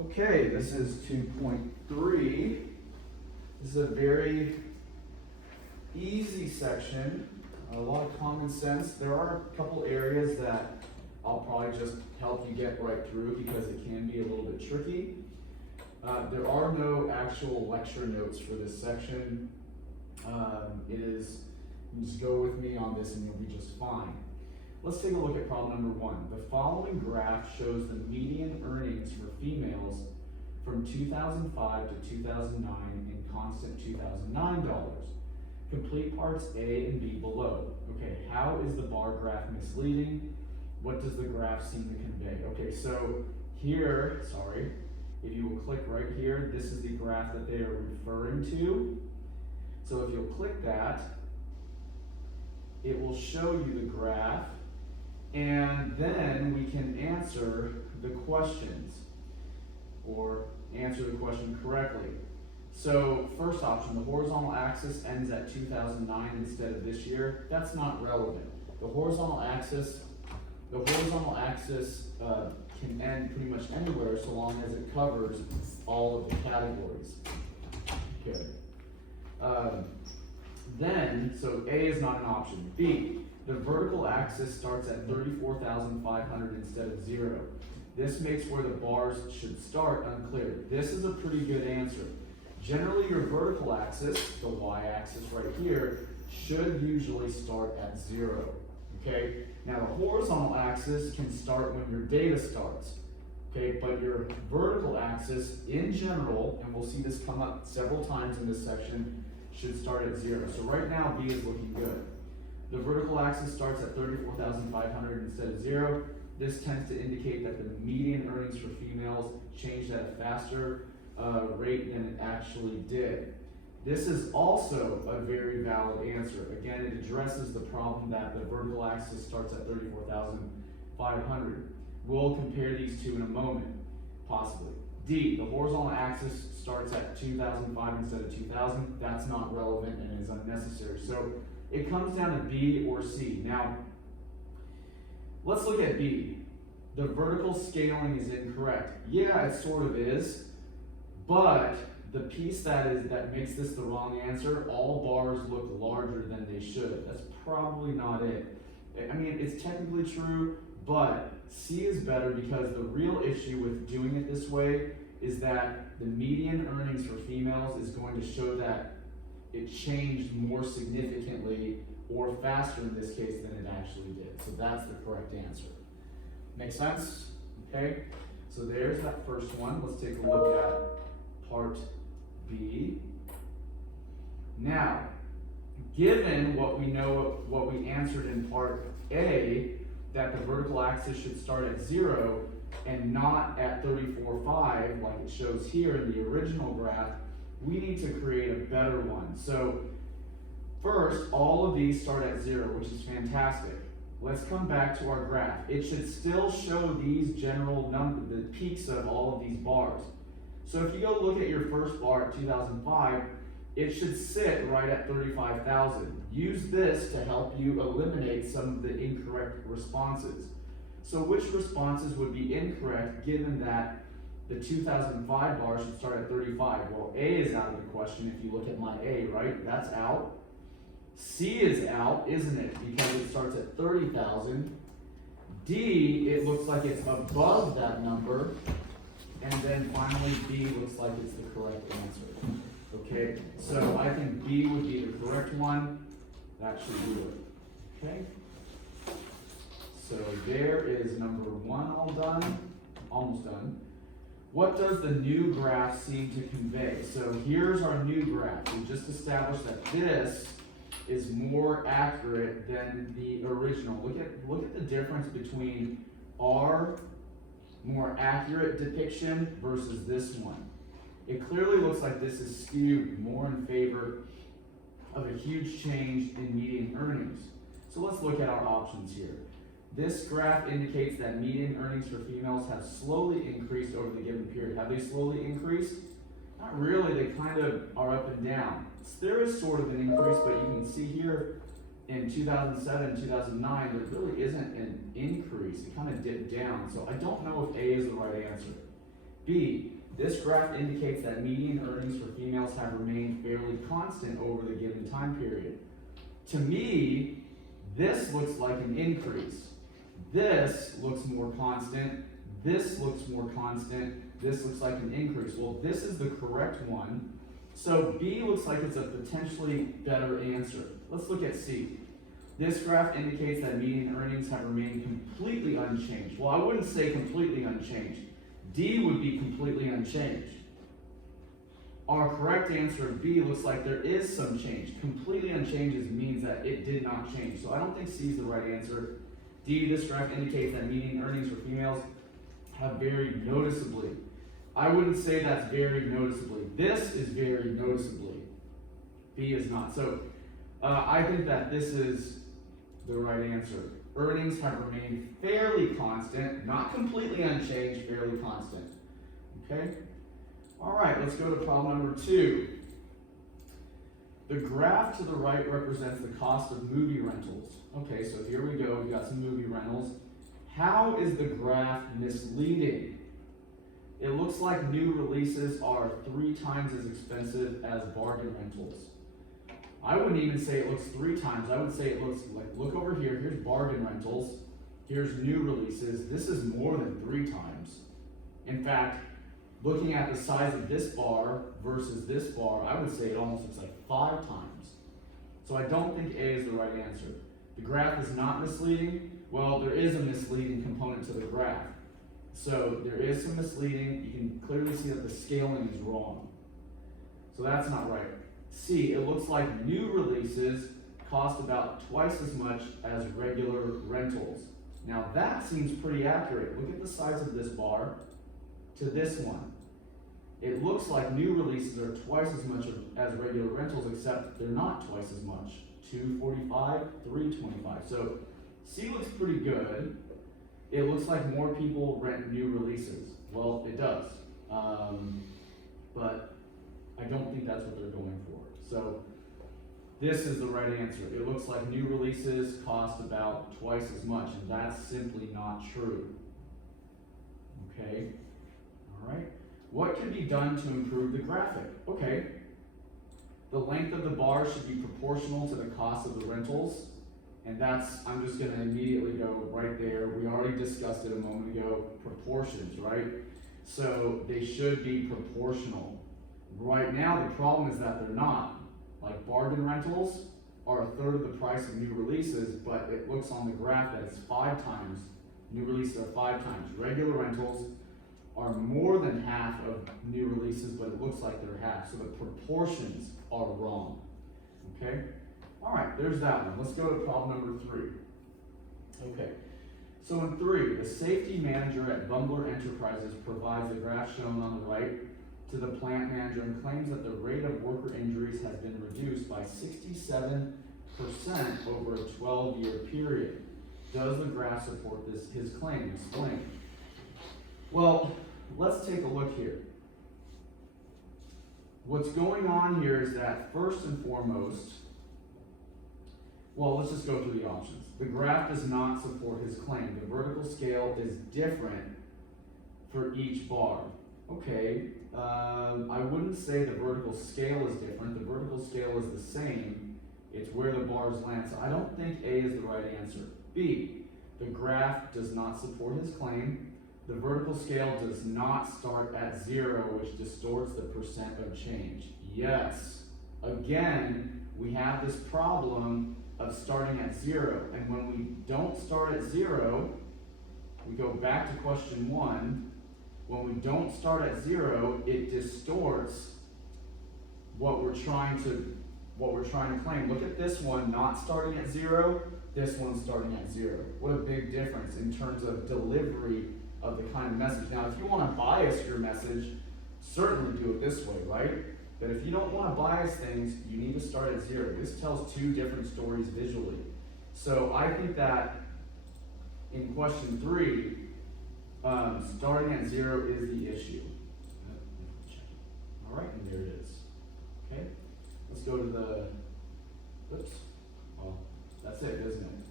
Okay, this is 2.3. This is a very easy section, a lot of common sense. There are a couple areas that I'll probably just help you get right through because it can be a little bit tricky. There are no actual lecture notes for this section. You can just go with me on this and you'll be just fine. Let's take a look at problem number 1. The following graph shows the median earnings for females from 2005 to 2009 in constant 2009 dollars. Complete parts A and B below. Okay, how is the bar graph misleading? What does the graph seem to convey? Okay, so here, if you will click right here, this is the graph that they are referring to. So if you'll click that, it will show you the graph, and then we can answer the questions, or answer the question correctly. So first option, the horizontal axis ends at 2009 instead of this year. That's not relevant. The horizontal axis can end pretty much anywhere so long as it covers all of the categories. Okay. So A is not an option. B, the vertical axis starts at 34,500 instead of 0. This makes where the bars should start unclear. This is a pretty good answer. Generally, your vertical axis, the y-axis right here, should usually start at 0. Okay? Now, the horizontal axis can start when your data starts. Okay, but your vertical axis, in general, and we'll see this come up several times in this section, should start at 0. So right now, B is looking good. The vertical axis starts at 34,500 instead of 0. This tends to indicate that the median earnings for females changed at a faster rate than it actually did. This is also a very valid answer. Again, it addresses the problem that the vertical axis starts at 34,500. We'll compare these two in a moment, possibly. D, the horizontal axis starts at 2005 instead of 2000. That's not relevant and is unnecessary. So it comes down to B or C. Now, let's look at B. The vertical scaling is incorrect. Yeah, it sort of is, but the piece that makes this the wrong answer, all bars look larger than they should. That's probably not it. I mean, it's technically true, but C is better because the real issue with doing it this way is that the median earnings for females is going to show that it changed more significantly or faster in this case than it actually did. So that's the correct answer. Make sense? Okay, so there's that first one. Let's take a look at part B. Now, given what we know, what we answered in part A, that the vertical axis should start at 0 and not at 34.5 like it shows here in the original graph, we need to create a better one. So first, all of these start at 0, which is fantastic. Let's come back to our graph. It should still show these general numbers, the peaks of all of these bars. So if you go look at your first bar at 2005, it should sit right at 35,000. Use this to help you eliminate some of the incorrect responses. So which responses would be incorrect given that the 2005 bar should start at 35? Well, A is out of the question if you look at my A, right? That's out. C is out, isn't it? Because it starts at 30,000. D, it looks like it's above that number. And then finally, B looks like it's the correct answer. Okay, so I think B would be the correct one. That should do it. Okay? So there is number 1 all done, almost done. What does the new graph seem to convey? So here's our new graph. We just established that this is more accurate than the original. Look at the difference between our more accurate depiction versus this one. It clearly looks like this is skewed more in favor of a huge change in median earnings. So let's look at our options here. This graph indicates that median earnings for females have slowly increased over the given period. Have they slowly increased? Not really, they kind of are up and down. So there is sort of an increase, but you can see here in 2007, 2009, there really isn't an increase. It kind of dipped down. So I don't know if A is the right answer. B, this graph indicates that median earnings for females have remained fairly constant over the given time period. To me, this looks like an increase. This looks more constant. This looks more constant. This looks like an increase. Well, this is the correct one. So B looks like it's a potentially better answer. Let's look at C. This graph indicates that median earnings have remained completely unchanged. Well, I wouldn't say completely unchanged. D would be completely unchanged. Our correct answer of B looks like there is some change. Completely unchanged means that it did not change. So I don't think C is the right answer. D, this graph indicates that median earnings for females have varied noticeably. I wouldn't say that's very noticeably. This is very noticeably. B is not. So I think that this is the right answer. Earnings have remained fairly constant, not completely unchanged, fairly constant. Okay? All right, let's go to problem number 2. The graph to the right represents the cost of movie rentals. Okay, so here we go. We've got some movie rentals. How is the graph misleading? It looks like new releases are 3 times as expensive as bargain rentals. I wouldn't even say it looks 3 times. I would say it looks like, look over here. Here's bargain rentals. Here's new releases. This is more than 3 times. In fact, looking at the size of this bar versus this bar, I would say it almost looks like 5 times. So I don't think A is the right answer. The graph is not misleading. Well, there is a misleading component to the graph. So there is some misleading. You can clearly see that the scaling is wrong. So that's not right. C, it looks like new releases cost about twice as much as regular rentals. Now that seems pretty accurate. Look at the size of this bar to this one. It looks like new releases are twice as much as regular rentals, except they're not twice as much. 245, 325. So C looks pretty good. It looks like more people rent new releases. Well, it does. But I don't think that's what they're going for. So this is the right answer. It looks like new releases cost about twice as much, and that's simply not true. Okay? All right. What can be done to improve the graphic? Okay. The length of the bar should be proportional to the cost of the rentals. And that's, I'm just going to immediately go right there. We already discussed it a moment ago. Proportions, right? So they should be proportional. Right now, the problem is that they're not. Like bargain rentals are 1/3 of the price of new releases, but it looks on the graph that it's 5 times. New releases are 5 times. Regular rentals are more than half of new releases, but it looks like they're half. So the proportions are wrong. Okay? All right, there's that one. Let's go to problem number 3. Okay. So in 3, the safety manager at Bumbler Enterprises provides the graph shown on the right to the plant manager and claims that the rate of worker injuries has been reduced by 67% over a 12-year period. Does the graph support his claim? Explain. Well, let's take a look here. What's going on here is that first and foremost, well, let's just go through the options. The graph does not support his claim. The vertical scale is different for each bar. Okay, I wouldn't say the vertical scale is different. The vertical scale is the same. It's where the bars land. So I don't think A is the right answer. B, the graph does not support his claim. The vertical scale does not start at 0, which distorts the percent of change. Yes. Again, we have this problem of starting at 0. And when we don't start at 0, we go back to question 1. When we don't start at 0, it distorts what we're trying to claim. Look at this one not starting at 0, this one starting at 0. What a big difference in terms of delivery of the kind of message. Now, if you want to bias your message, certainly do it this way, right? But if you don't want to bias things, you need to start at 0. This tells 2 different stories visually. So I think that in question 3, starting at 0 is the issue. All right, and there it is. Okay, let's go to the, oops, well, that's it, isn't it?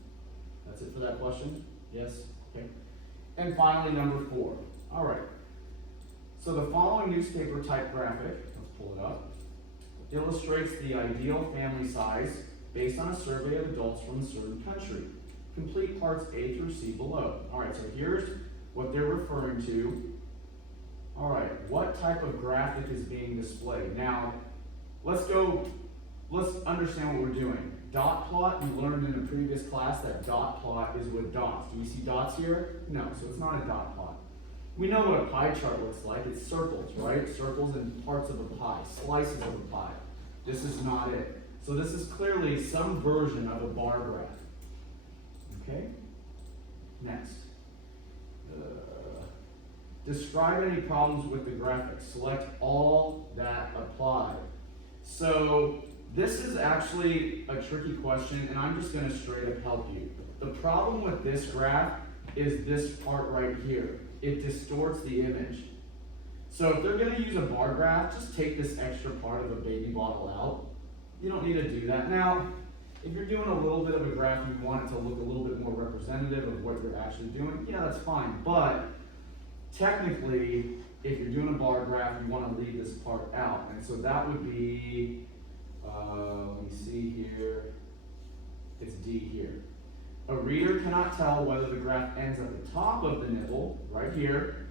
That's it for that question? Yes? Okay. And finally, number 4. All right. So the following newspaper type graphic, let's pull it up, illustrates the ideal family size based on a survey of adults from a certain country. Complete parts A through C below. All right, so here's what they're referring to. All right, what type of graphic is being displayed? Now, let's understand what we're doing. Dot plot, you learned in a previous class that dot plot is with dots. Do you see dots here? No, so it's not a dot plot. We know what a pie chart looks like. It's circles, right? Circles and parts of a pie, slices of a pie. This is not it. So this is clearly some version of a bar graph. Okay? Next. Describe any problems with the graphic. Select all that apply. So this is actually a tricky question, and I'm just going to straight up help you. The problem with this graph is this part right here. It distorts the image. So if they're going to use a bar graph, just take this extra part of a baby bottle out. You don't need to do that. Now, if you're doing a little bit of a graph and you want it to look a little bit more representative of what you're actually doing, yeah, that's fine. But technically, if you're doing a bar graph, you want to leave this part out. And so that would be, let me see here, it's D here. A reader cannot tell whether the graph ends at the top of the nipple, right here,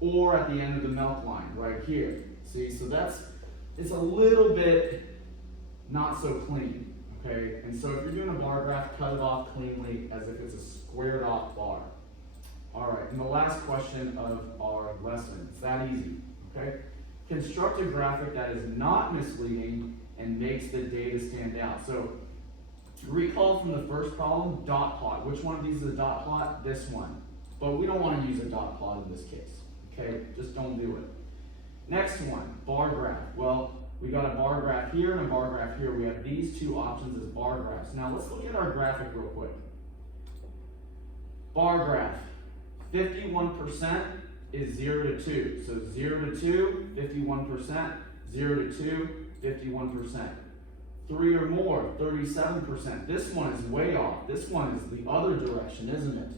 or at the end of the milk line, right here. See, so it's a little bit not so clean, okay? And so if you're doing a bar graph, cut it off cleanly as if it's a squared off bar. All right, and the last question of our lesson, it's that easy, okay? Construct a graphic that is not misleading and makes the data stand out. So recall from the first problem, dot plot. Which one of these is a dot plot? This one. But we don't want to use a dot plot in this case, okay? Just don't do it. Next one, bar graph. Well, we got a bar graph here and a bar graph here. We have these two options as bar graphs. Now let's look at our graphic real quick. Bar graph. 51% is 0 to 2. So 0 to 2, 51%. 0 to 2, 51%. 3 or more, 37%. This one is way off. This one is the other direction, isn't it?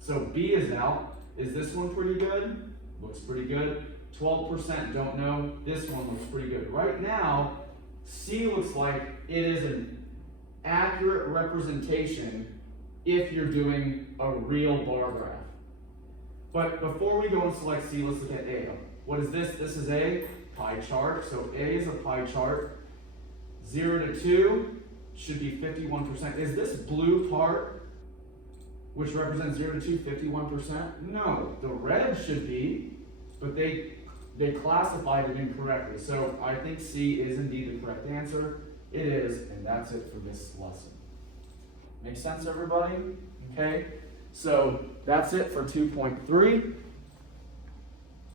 So B is out. Is this one pretty good? Looks pretty good. 12% don't know. This one looks pretty good. Right now, C looks like it is an accurate representation if you're doing a real bar graph. But before we go and select C, let's look at A. What is this? This is a pie chart. So A is a pie chart. 0 to 2 should be 51%. Is this blue part, which represents 0 to 2, 51%? No, the red should be, but they classified it incorrectly. So I think C is indeed the correct answer. It is, and that's it for this lesson. Make sense, everybody? Okay, so that's it for 2.3.